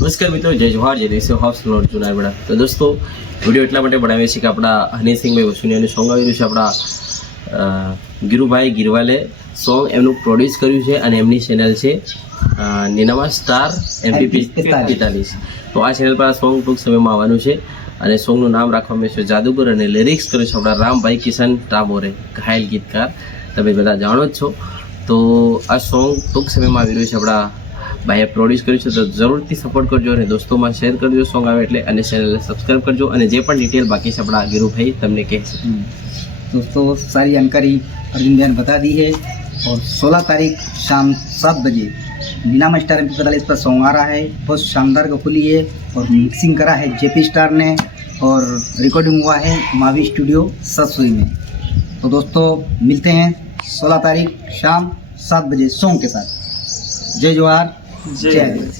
નમસ્કાર મિત્રો, જય જોહાર, જય દેશી હાઉસ લોડ જુનાગઢ. તો દોસ્તો, વિડીયો એટલા માટે બનાવીએ છીએ કે આપણા હનીસિંહભાઈ વસુનિયાનું સોંગ આવી રહ્યું છે. આપણા ગીરુભાઈ ગીરવાલે સોંગ એમનું પ્રોડ્યુસ કર્યું છે અને એમની ચેનલ છે નીનામા સ્ટાર MP 45. તો આ ચેનલ પર આ સોંગ ટૂંક સમયમાં આવવાનું છે અને સોંગનું નામ રાખવામાં આવ્યું છે જાદુગર અને લિરિક્સ કર્યું છે આપણા રામભાઈ કિશન ટાબોરે, ઘાયલ ગીતકાર, તમે બધા જાણો જ છો. તો આ સોંગ ટૂંક સમયમાં આવી રહ્યું છે. આપણા ભાઈએ પ્રોડ્યુસ કર્યું છે, તો જરૂરથી સપોર્ટ કરજો અને દોસ્તોમાં શેર કરજો સોંગ આવે એટલે, અને ચેનલને સબસ્ક્રાઈબ કરજો. અને જે પણ ડિટેલ બાકી છે આપણા ગીરુભાઈ તમને કહેશે. दोस्तों सारी जानकारी अर्जुन भैया ने बता दी है और 16 तारीख शाम 7 बजे नीनामा स्टार MP 45 पर सॉन्ग आ रहा है. बहुत शानदार कबूली है और मिक्सिंग करा है JP स्टार ने और रिकॉर्डिंग हुआ है मावी स्टूडियो ससुई में. तो दोस्तों मिलते हैं 16 तारीख शाम 7 बजे सॉन्ग के साथ. जय जोहार, जय आदिवासी.